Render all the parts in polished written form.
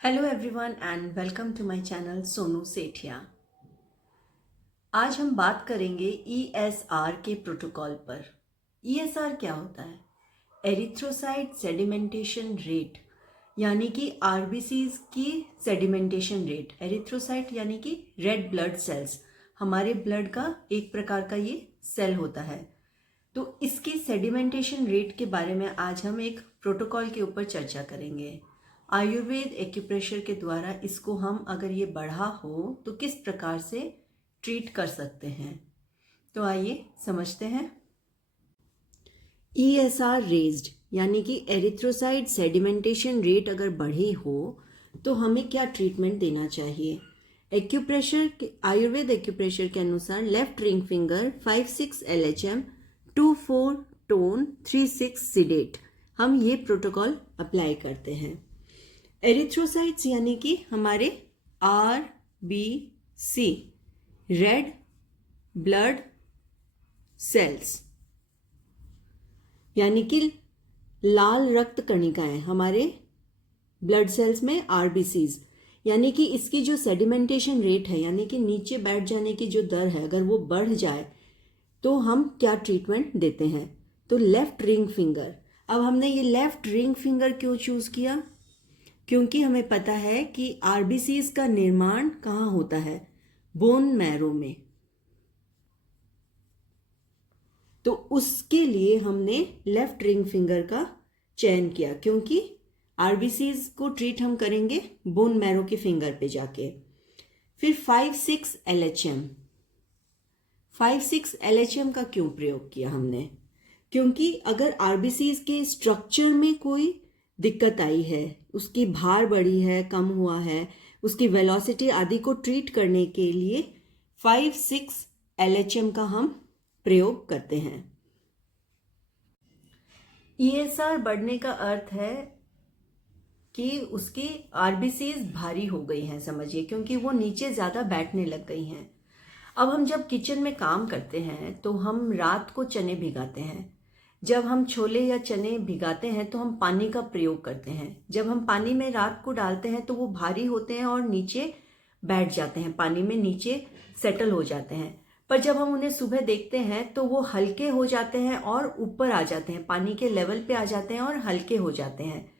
Hello everyone and welcome to my channel Sonu Sethia. आज हम बात करेंगे ईएसआर के प्रोटोकॉल पर। ईएसआर क्या होता है? एरिथ्रोसाइट सेडिमेंटेशन रेट, यानी कि आरबीसीज की सेडिमेंटेशन रेट। एरिथ्रोसाइट यानी कि रेड ब्लड सेल्स, हमारे ब्लड का एक प्रकार का ये सेल होता है। तो इसकी सेडिमेंटेशन रेट के बारे में आज हम एक प्रोटोकॉल के ऊपर चर्चा करेंगे। आयुर्वेद एक्यूप्रेशर के द्वारा इसको हम अगर ये बढ़ा हो तो किस प्रकार से ट्रीट कर सकते हैं, तो आइए समझते हैं। ईएसआर रेज्ड यानी कि एरिथ्रोसाइट सेडिमेंटेशन रेट अगर बढ़ी हो तो हमें क्या ट्रीटमेंट देना चाहिए। आयुर्वेद एक्यूप्रेशर के अनुसार left ring finger 5-6 LHM 2-4 tone 3-6 सिडेट, हम ये प्रोटोकॉल अप्लाई करते हैं। एरिथ्रोसाइट्स यानी कि हमारे RBC रेड ब्लड सेल्स, यानी कि लाल रक्त कणिकाएं हमारे ब्लड सेल्स में RBCs, यानी कि इसकी जो सेडिमेंटेशन रेट है यानी कि नीचे बैठ जाने की जो दर है, अगर वो बढ़ जाए तो हम क्या ट्रीटमेंट देते हैं। तो लेफ्ट रिंग फिंगर। अब हमने ये लेफ्ट रिंग फिंगर क्यों चूज किया? क्योंकि हमें पता है कि आरबीसीज का निर्माण कहाँ होता है? बोन मैरो में। तो उसके लिए हमने लेफ्ट रिंग फिंगर का चयन किया, क्योंकि आरबीसीज को ट्रीट हम करेंगे बोन मैरो के फिंगर पे जाके। फिर 5-6 LHM। 5-6 LHM का क्यों प्रयोग किया हमने? क्योंकि अगर आरबीसीज के स्ट्रक्चर में कोई दिक्कत आई है, उसकी भार बढ़ी है, कम हुआ है, उसकी वेलोसिटी आदि को ट्रीट करने के लिए 5-6 LHM का हम प्रयोग करते हैं। ईएसआर बढ़ने का अर्थ है कि उसकी आरबीसीज भारी हो गई हैं, समझिए, क्योंकि वो नीचे ज़्यादा बैठने लग गई हैं। अब हम जब किचन में काम करते हैं तो हम रात को चने भिगाते हैं। जब हम छोले या चने भिगाते हैं तो हम पानी का प्रयोग करते हैं। जब हम पानी में रात को डालते हैं तो वो भारी होते हैं और नीचे बैठ जाते हैं, पानी में नीचे सेटल हो जाते हैं। पर जब हम उन्हें सुबह देखते हैं तो वो हल्के हो जाते हैं और ऊपर आ जाते हैं, पानी के लेवल पे आ जाते हैं और हल्के हो जाते हैं।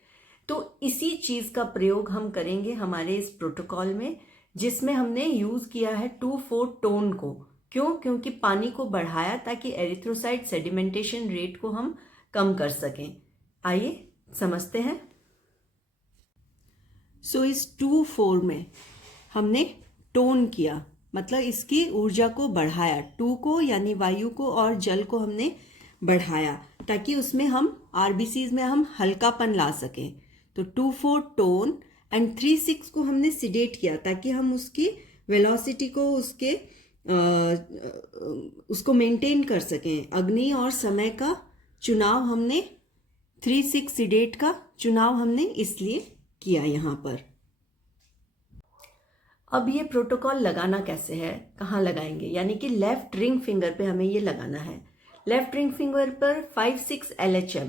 तो इसी चीज का प्रयोग हम करेंगे हमारे इस प्रोटोकॉल में, जिसमें हमने यूज किया है 2-4 टोन को। क्यों? क्योंकि पानी को बढ़ाया ताकि एरिथ्रोसाइट सेडिमेंटेशन रेट को हम कम कर सकें। आइए समझते हैं। इस 2-4 में हमने टोन किया, मतलब इसकी ऊर्जा को बढ़ाया। 2 को यानी वायु को और जल को हमने बढ़ाया ताकि उसमें हम आरबीसीज में हम हल्कापन ला सकें। तो 2-4 टोन एंड 3-6 को हमने सिडेट किया ताकि हम उसकी वेलोसिटी को उसको मेंटेन कर सकें। अग्नि और समय का चुनाव हमने 3-6 सिडेट का चुनाव हमने इसलिए किया यहाँ पर। अब ये प्रोटोकॉल लगाना कैसे है, कहाँ लगाएंगे? यानी कि लेफ्ट रिंग फिंगर पे हमें ये लगाना है। लेफ्ट रिंग फिंगर पर 5-6 LHM।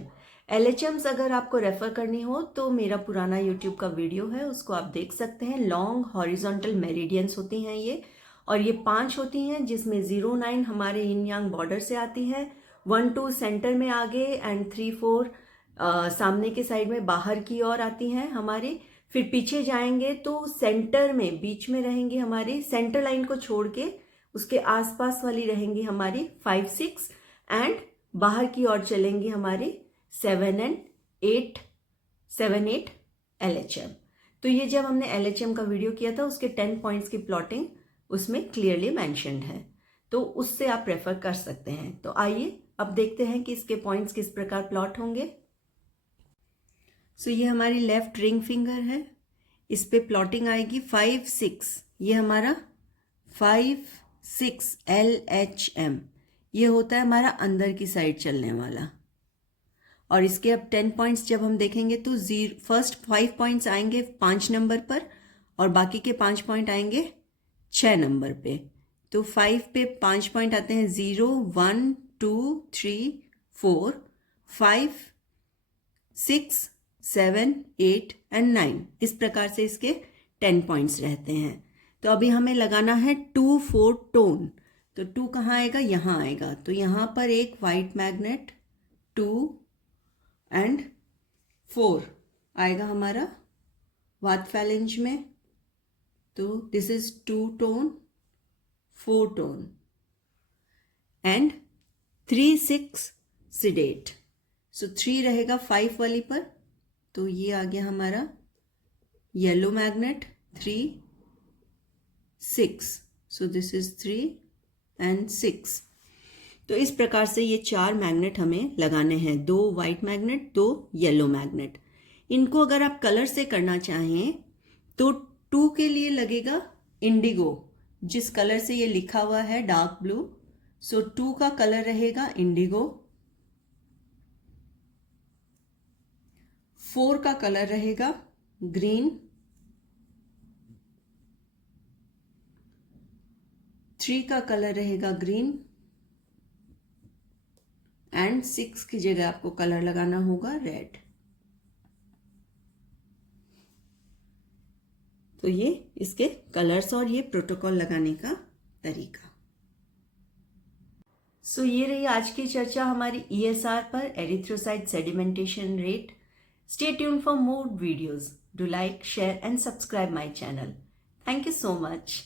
LHMs अगर आपको रेफर करनी हो तो मेरा पुराना यूट्यूब का वीडियो है, उसको आप देख सकते हैं। लॉन्ग हॉरिजॉन्टल मेरिडियंस होती हैं ये, और ये 5 होती हैं, जिसमें 0-9 हमारे यिन यांग बॉर्डर से आती है, 1-2 सेंटर में आगे एंड 3-4 सामने के साइड में बाहर की ओर आती हैं हमारी। फिर पीछे जाएंगे तो सेंटर में बीच में रहेंगी हमारी, सेंटर लाइन को छोड़ के उसके आसपास वाली रहेंगी हमारी 5-6, एंड बाहर की ओर चलेंगी हमारी 7-8 LHM। तो ये जब हमने LHM का वीडियो किया था उसके 10 पॉइंट्स की प्लॉटिंग उसमें क्लियरली मेंशन्ड है, तो उससे आप रेफर कर सकते हैं। तो आइए अब देखते हैं कि इसके पॉइंट्स किस प्रकार प्लॉट होंगे। ये हमारी लेफ्ट रिंग फिंगर है, इस पे प्लॉटिंग आएगी 5-6। ये हमारा 5-6 LHM, ये होता है हमारा अंदर की साइड चलने वाला। और इसके अब 10 पॉइंट्स जब हम देखेंगे तो फर्स्ट 5 पॉइंट्स आएंगे 5 नंबर पर और बाकी के 5 पॉइंट आएंगे 6 नंबर पे। तो 5 पे 5 पॉइंट आते हैं 0, 1, 2, 3, 4, 5, 6, 7, 8 एंड 9, इस प्रकार से इसके 10 पॉइंट्स रहते हैं। तो अभी हमें लगाना है 2, 4 टोन। तो 2 कहाँ आएगा? यहाँ आएगा। तो यहाँ पर एक वाइट मैग्नेट 2 एंड 4 आएगा हमारा वात फैलेंज में। तो this is 2 tone, 4 tone and 3, 6 सिडेट। सो 3 रहेगा 5 वाली पर। तो ये आ गया हमारा yellow magnet 3, 6। So this is 3 and 6। तो इस प्रकार से ये 4 मैग्नेट हमें लगाने हैं, 2 वाइट मैग्नेट, 2 येलो मैग्नेट। इनको अगर आप कलर से करना चाहें तो 2 के लिए लगेगा इंडिगो, जिस कलर से ये लिखा हुआ है डार्क ब्लू। सो 2 का कलर रहेगा इंडिगो। 4 का कलर रहेगा ग्रीन। 3 का कलर रहेगा ग्रीन एंड 6 की जगह आपको कलर लगाना होगा रेड। तो ये इसके कलर्स और ये प्रोटोकॉल लगाने का तरीका। सो ये रही आज की चर्चा हमारी ESR पर, erythrocyte sedimentation rate. Stay tuned for more videos. Do like, share and subscribe my channel. Thank you so much.